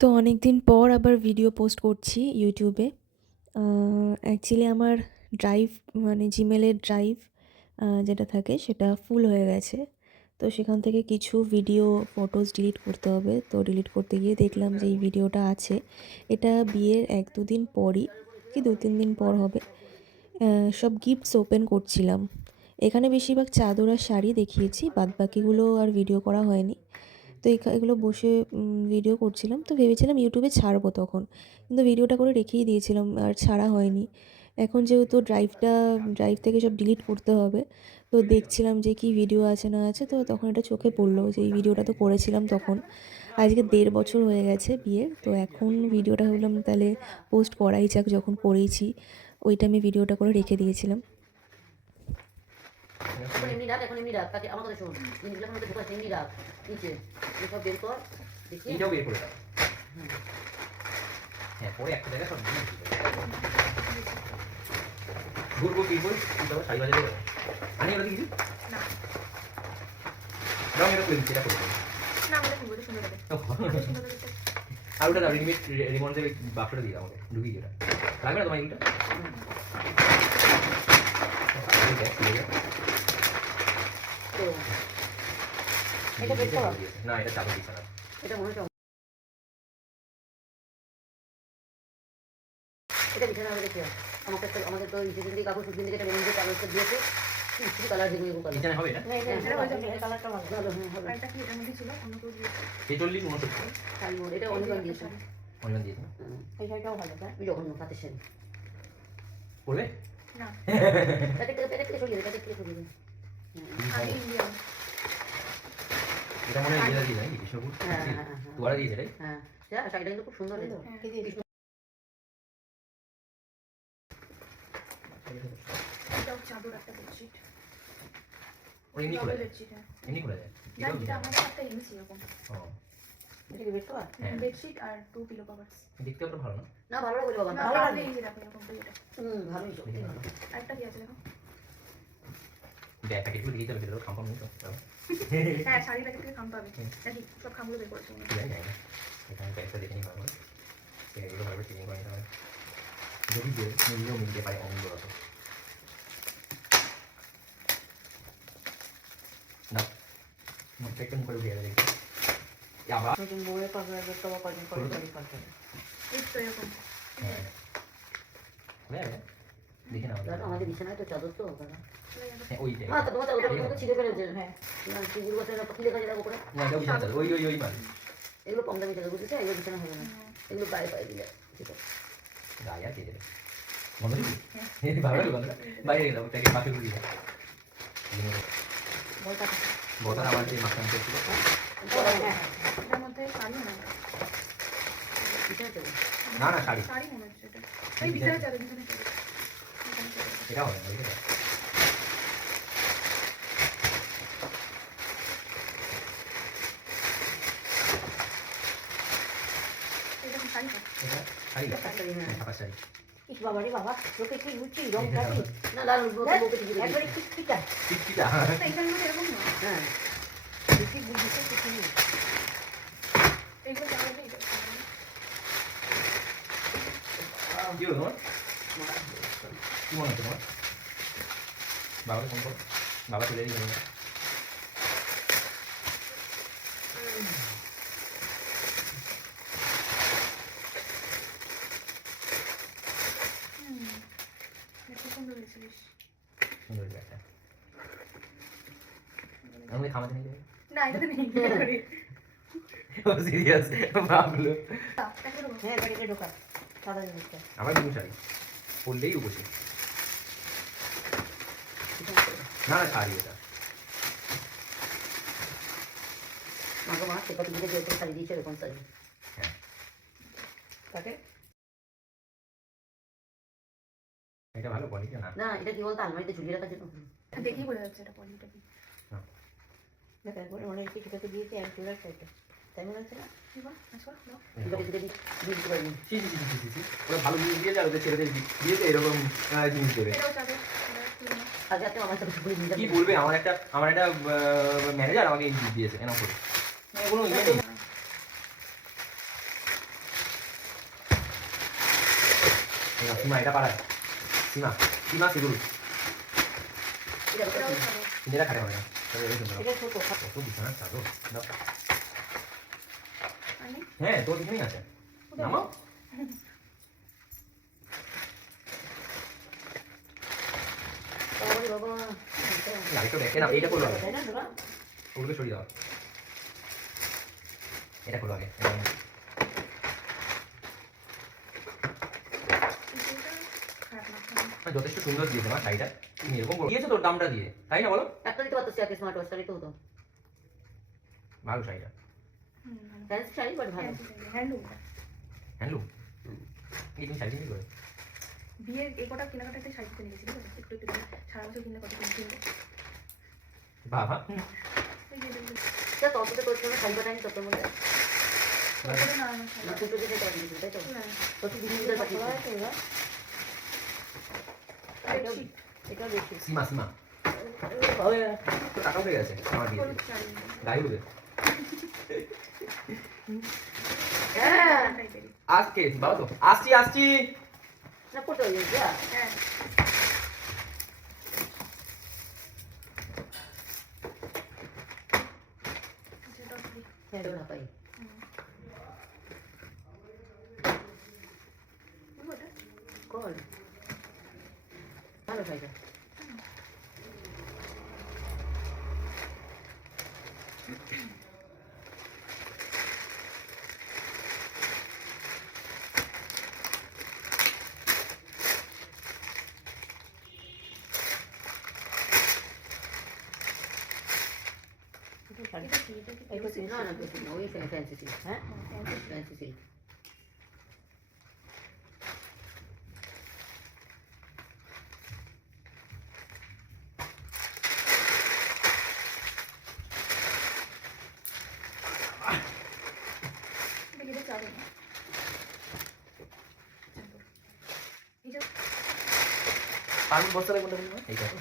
তো অনেক দিন পর আবার ভিডিও পোস্ট করছি ইউটিউবে। অ্যাকচুয়ালি আমার ড্রাইভ মানে জিমেলের ড্রাইভ যেটা থাকে সেটা ফুল হয়ে গেছে। তো সেখান থেকে কিছু ভিডিও, ফটোস ডিলিট করতে হবে। তো ডিলিট করতে গিয়ে দেখলাম যে এই ভিডিওটা আছে। এটা বিয়ের ১-২ দিন পরই, কি ২-৩ দিন পর হবে। সব গিফটস ওপেন করছিলাম। এখানে বেশিরভাগ চাদর আর শাড়ি দেখিয়েছি, বাদবাকিগুলো আর ভিডিও করা হয়নি। তো এগুলো বসে ভিডিও করছিলাম, তো ভেবেছিলাম ইউটিউবে ছাড়বো তখন, কিন্তু ভিডিওটা করে রেখেই দিয়েছিলাম আর ছাড়া হয়নি। এখন যেহেতু ড্রাইভ থেকে সব ডিলিট করতে হবে, তো দেখছিলাম যে কি ভিডিও আছে না আছে, তো তখন এটা চোখে পড়লো যে এই ভিডিওটা তো করেছিলাম তখন। আজকে ১.৫ বছর হয়ে গেছে বিয়ের, তো এখন ভিডিওটা ভাবলাম তাহলে পোস্ট করাই যাক, যখন করেইছি। ওইটা আমি ভিডিওটা করে রেখে দিয়েছিলাম। এখন এমনি রাখ, এখন এমনি রাখ, তাকে আমার কথা শোন, জিনিসগুলো এখন ঢোকাস এমনি রাখ নিচে, সব বের কর, দেখি এইটাও বের করে দাও। হ্যাঁ, পরে একটা জায়গায় সব নিয়ে ঘুরবো ফিরবো, তারপর শাড়ি বাজারে যাবো। আনি ওটা কিছু না রঙ এটা করে দিচ্ছি, এটা করে দেবো। না আমাদের সুন্দর সুন্দর লাগে সুন্দর লাগে আর ওটা রেডিমেড রিমোট দিয়ে বাক্সটা দিয়ে দাও আমাকে, ঢুকিয়ে দিও। ওটা লাগবে না তোমার এইটা? তো এটা বের কর না, এটা চাপা দিচ্ছে না। এটা মনে হচ্ছে এটা বিছানা হবে দেখি আমাকে তো আমাদের তো যেদিন থেকে কাগজ সুদিন থেকে এটা বেরোন দিয়ে কাগজটা দিয়েছে কি কালার দেখবো এগুলো কালার বিছানা হবে এটা? না এটা হয়ে যাবে এটা কালারটা ভালো ভালো হ্যাঁ হবে এটা কি এটার মধ্যে ছিল অন্য কেউ দিয়েছে 46 69 শাড়ি মোড় এটা অনুদান দিয়েছে অনলাইন দিয়েছে না? এই শাড়িটাও ভালো তাই ওই যখন হাতের শাড়ি পড়বে? না এটা থেকে সরিয়ে দে এটা থেকে সরিয়ে দে আমি ইন্ডিয়ান এটা মনে হয় ইয়েলা দিয়ে নাকি কৃষ্ণপুর? হ্যাঁ হ্যাঁ হ্যাঁ দুয়ারা দিয়েছে তাই? হ্যাঁ যা শাড়িটা কিন্তু খুব সুন্দর হয়েছে কি দিয়ে এটাও চাদর একটা বেডশিট ও এমনি খোলা যায়? বেডশিট হ্যাঁ এমনি খোলা যায়? জানি এটাও এটা দিয়েছে? আমাদের একটা এনেছি এরকম ও, এটা কি বের কর হ্যাঁ। বেডশিট আর 2 পিলো কভারস দেখতে অত ভালো না। না ভালো লাগে বাবা না ভালো ভালো লাগে এই যে দেখো এরকম তো এটা ভালোই সত্যি ভালো আরেকটা কি আছে দেখো ব্যাগ প্যাকেটগুলো দিয়ে যাবে, ভেতরে খাম্পা নেই তো? হ্যাঁ শাড়ি প্যাকেট থেকে খাম পাবে দেখি সব খামগুলো বের করেছি মনে হয়। জানি না, এখানে ব্যাগটা দেখে নিই ভালো করে। এগুলো ভালো করে চেকিং করে নিতে হবে। যদি মিলিয়েও মিলতে পারে অমূল্যরত। না, মুখটা একটু করে দিয়ে দেখি। আবার নতুন বউয়ের পাশে একটা বা কদিন পরে শাড়ি পাল্টে এই তো এরকম হ্যাঁ, হ্যাঁ, দেখে নাও। দাদা আমাদের বিছানায় তো চাদর তো দাদা হ্যাঁ, ওই জায়গায়। হ্যাঁ তো তোমার চাদরটা কিন্তু ছিঁড়ে ফেলেছে হ্যাঁ না চিগুর গাছে কি লেখা যায় উপরে না, এটা ওই চাদর, ওই মাল। এগুলো কম দামি চাদর বুঝেছে এগুলো বিছানা হবে না এগুলো গায়ে পায়ে দিলে ঠিক আছে গায়ে আর দিয়ে দেবে। বন্ধ দিবি? ভালো লাগে বন্ধ। বাইরে গেলাম, প্যাকেট মাকে ঘুরিয়ে দাও। বলটা বলটা আমার যে মাখান ছিল। হ্যাঁ এটার মধ্যে শাড়ি মনে হয় বিছানা চাদর না না, শাড়ি। শাড়ি মনে হচ্ছে এটা এই বিছানা চাদর বিছানা চাদর এটা হবে না, ওইটা। এটা কি শাড়ি তো এটা শাড়ি, শাড়ি, হ্যাঁ। ছাপা শাড়ি। ইস বাবা রে বাবা লোকে কি লুচি রং কাটি না দাঁড়ান লোকে ঠিক একবারে কিটকিটা টিকটিকা। না এটার মধ্যে এরকম না হ্যাঁ লুচি বুঝিতে কিছু নেই এইগুলো চাদর নেই তো কি হলো তোমার? কি মনে হচ্ছে তোমার? বাবাকে ফোন করো, বাবা চলে যাবে। দেখো সুন্দর হয়েছে বেশ সুন্দর ব্যাগটা আমাকে খামাতে নিয়ে যাবে। না এটাতে নেই ও সিরিয়াস ভাবলো। হ্যাঁ প্যাকেটে ঢোকা সাদা জিনিসটা আমার ব্লু শাড়ি পরলেই উপসে। না না, শাড়ি এটা। মাকে মা সে কত দিকে যেরকম শাড়ি দিয়েছে এরকম শাড়ি হ্যাঁ, তাকে এটা ভালো কোয়ালিটি না। না এটা কি বলতো আলমারিতে ঝুলিয়ে রাখার জন্য দেখি বোঝা যাচ্ছে এটা কোয়ালিটিটা কি দেখ একবার মনে হচ্ছে সেটাকে দিয়েছে এক জোড়া শাড়িটা তাই মনে হচ্ছে না কি বল আসো নাও এটাকে দিতে দিতে পারিনি ওরা ভালো জিনিস দিয়ে যাবে, ছেলেদের দিয়েছে এরকম জিনিস দেবে। এটাও চাদর এটা তুলে নাও আগে তো আমার সাথে বলে নিয়ে কি যাবে বলবে? আমার একটা ম্যানেজার আমাকে এই দিয়েছে এরকম করে। কোনো ইয়ে নেই। সীমা এটা পাড়ায় সীমা সীমা সিগুরু এটা এটাও ভালো। নিজেরা খাটে হবে না তবে এই সুন্দর এটা ছোট কত বিছানা চাদর দাও। আনি হ্যাঁ তোর পিছনেই আছে নামো বাবারে বাবা আরেকটা দেখে না এইটা করলো আগে তাই না দাদা ওগুলো সরিয়ে দাও এটা করলো আগে এটা খারাপ না খারাপ। যথেষ্ট সুন্দর দিয়েছে আমার শাড়িটা তুমি এরকম দিয়েছো তোর দামটা দিয়ে তাই না বলো একটা দিতে পারতো সিয়াকে স্মার্ট ওয়াচটা নিতে হতো ভালো শাড়িটা হুম, ভালো। ফ্যান্সি শাড়ি বাট ভালো হ্যান্ডলুমটা। হ্যান্ডলুম কি তুমি শাড়ি কিনতে করে বিয়ের এই কটা কেনাকাটাতে শাড়ি কিনে গেছি বুঝলে? একটু একটু করে সারা বছর কিনলে কত কিনবে বাবা সেটা তততে তোর জন্য শাড়ি বাটানি তত মধ্যে না না দুটো দিতে পারি তাই তো হ্যাঁ তত দিনের পাঠিয়ে বেডশিট এটা বেশি সীমা সীমা হবে তো টাকা উঠে গেছে আমার দিয়ে হলুদ শাড়ি গায়ে উঠবে হ্যাঁ টাইপেরই আজকে বাবা তো আসছি আসছি না পড়তে হয়ে যাচ্ছে হ্যাঁ সেটা ঠিক হ্যাঁ না পাই ওটা কল ভালো শাড়িটা এটা কি এটা কি এই করছি না না বেশি না ওই ফ্যান্সি সিল্ক হ্যাঁ ফ্যান্সি সিল্ক এটা কি এটা চাবে না এটা পাঁচ বছরের কোনটা বলবো এইটা তো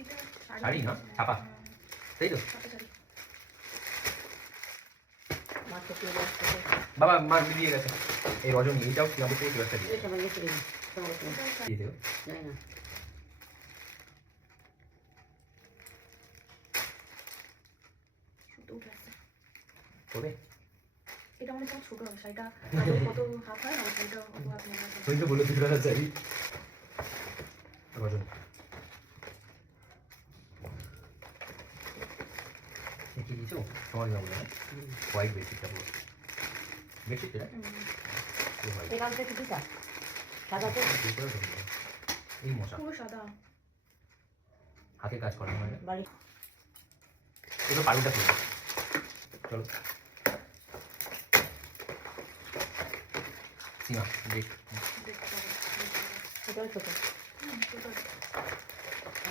এটা শাড়ি না ছাপা তাই তো ছাপা শাড়ি মাছ তো দিয়ে বাবা মা দিয়ে গেছে এই রজনী এইটাও কি আমাদের থেকে একটা দিয়ে এই সময় গেছে সময় এটাও শাড়ি দিয়ে দেবো জানি না সুতো উঠে আসছে তবে এটা মনে হচ্ছে ছোট হবে শাড়িটা কত হাফ হয় আর শাড়িটা কত হাফ নেই তুই তো বলে দুটো চাই রজনী কি দিয়েছো তোমার না বলে হোয়াইট বেডশিটটা পুরো বেডশিট এটা পুরো হোয়াইট এখান থেকে দিতা সাদা তো এই মশা পুরো সাদা হাতে কাজ করে মানে বাড়ি এটা পালুটা খুলবে চলো সীমা দেখ দেখতে হবে এটাও ছোট ছোট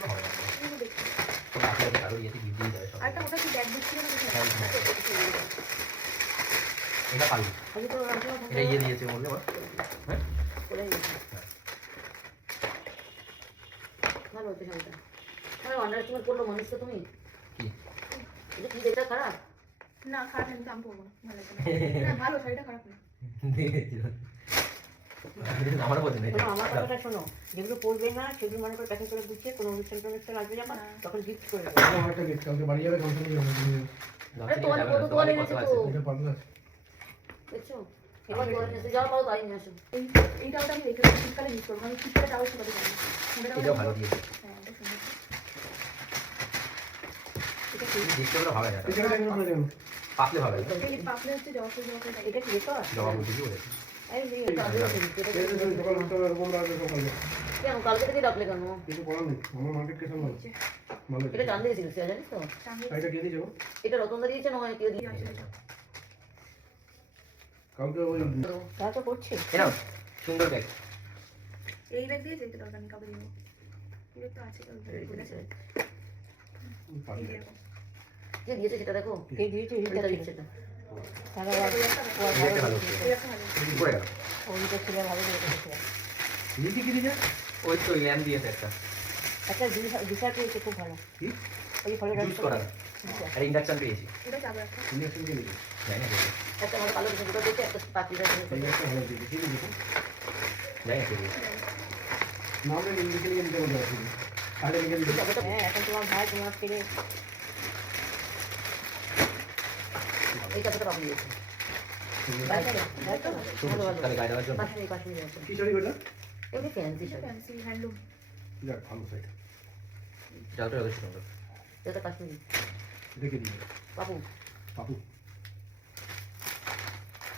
হবে না এগুলো দেখতে হবে। তো আপনি কারো ইয়েতে গিফট দিয়ে যাবে সব আরেকটা কোথায় কি ব্যাগ দিচ্ছিল না কোথায়? হ্যাঁ, এটা পালু আমি তো এটা ইয়ে দিয়েছে বললে আমার হ্যাঁ করে নিয়েছি ভালো হচ্ছে শাড়িটা আমি অন্ডার এস্টিমেট করলো মানুষ তো তুমি কি এটা কি দেখতে খারাপ না খারাপ আমি তো আমি পরবো না ভালো লাগবে না। না ভালো শাড়িটা খারাপ না দিয়েছিল আমার বলতে নেই শোনো আমার কথাটা শোনো যেগুলো পরবে না সেগুলো মনে করে প্যাকিং করে গুছিয়ে কোনো অনুষ্ঠান টনুষ্ঠান আসবে যখন তখন গিফট করে দেবো আমার একটা গিফট কালকে বাড়ি যাবে কন্টিনিউ হবে তুমি আরে তোমার কত তোয়ালে এনেছে তো এটা পারলে দেখছো এবার তোয়ালে এনেছে যাও পাও তাই নিয়ে আসো এই এইটা ওটা আমি রেখে দেবো শীতকালে ইউজ করবো আমি শীতকালে যাওয়ার সময় জানি এটাও ভালো দিয়েছে হ্যাঁ এটা সুন্দর এটা কি দেখতে হলে ভালো যায় এটা কেন করে দেন পাতলে ভালো যায় এই পাপলে হচ্ছে জবা ফুল এটা কি দেখো জবাব বলতে কি বলেছে এই যে এটা আগে আছে, এটা এই যে সকাল উঠতে এরকম রাখবে সকালে কেন কালকে থেকে ডাকলে কেন কিছু করার নেই আমার মার্কেট কে সামনে ভালো এটা জান দিয়েছিল সে জানিস তো এটা কে দিয়েছো এটা রতনদা দিয়েছে নয় কেউ দিয়েছে কালকে ওই তারা তো করছে এরা সুন্দর ব্যাগ এই ব্যাগ দিয়ে যেতে দরকার নেই কাউকে দিব এই ব্যাগ তো আছে ওই ব্যাগ আছে এই পারলে দেখো যে দিয়েছে সেটা দেখো কে দিয়েছে এটা দিচ্ছে এটা তারা দেখতে ভালো হচ্ছে এই একটা ভালো পড়ে গেল ওইটা ছিল ভালো করে দেখেছে লিপি কি দিয়েছে ওই তো ল্যাম্প দিয়েছে একটা একটা দিশা পেয়েছে খুব ভালো কি? ওই ফলের জুস করা আর ইন্ডাকশন পেয়েছি এটা চাবো একটা। ইঞ্জেকশন কে দিয়েছে? জানি না কে দিয়েছে। একটা ভালো কালো দিশা দুটো দিয়েছে একটা পাঁচ লিটার এই একটা ভালো দিয়েছে। কি দিয়েছে? জানি না কে দিয়েছে। নামে ইঞ্জেকশন কে দিতে বলতে পারছি না। আরে লিখে দিতে। হ্যাঁ এখন তোমার ভাই তোমার থেকে এইটা তো পাবো দিয়েছে সবুজ শীতকালে গায়ে দেওয়ার জন্য। কাশ্মীরি আছে কি শাড়ি বেটা? এমনি ফ্যান্সি এটা ফ্যান্সি হ্যান্ডলুম। যাক ভালো সাইড। চালটা যথেষ্ট সুন্দর। এটা কাশ্মীরি দেখে দিয়েছে। পাপু পাপু।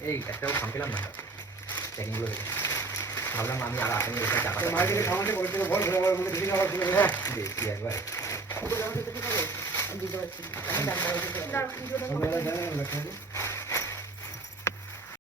এই একটাও খাম পেলাম না প্যাকিংগুলো দেখে ভাবলাম আমি আর আপনি এসে চাপা মার্কেটে খাওয়াতে বলে থেকে বল ঘরে আবার বলে দেখি আবার শুনে হ্যাঁ দেখি একবার ওগুলো যেমন খেতে ঠিক হবে আমি বুঝতে পারছি আমি জানতে পারছি দাঁড়াও, ভিডিওটা সন্ধ্যাবেলা জানা না লাগছে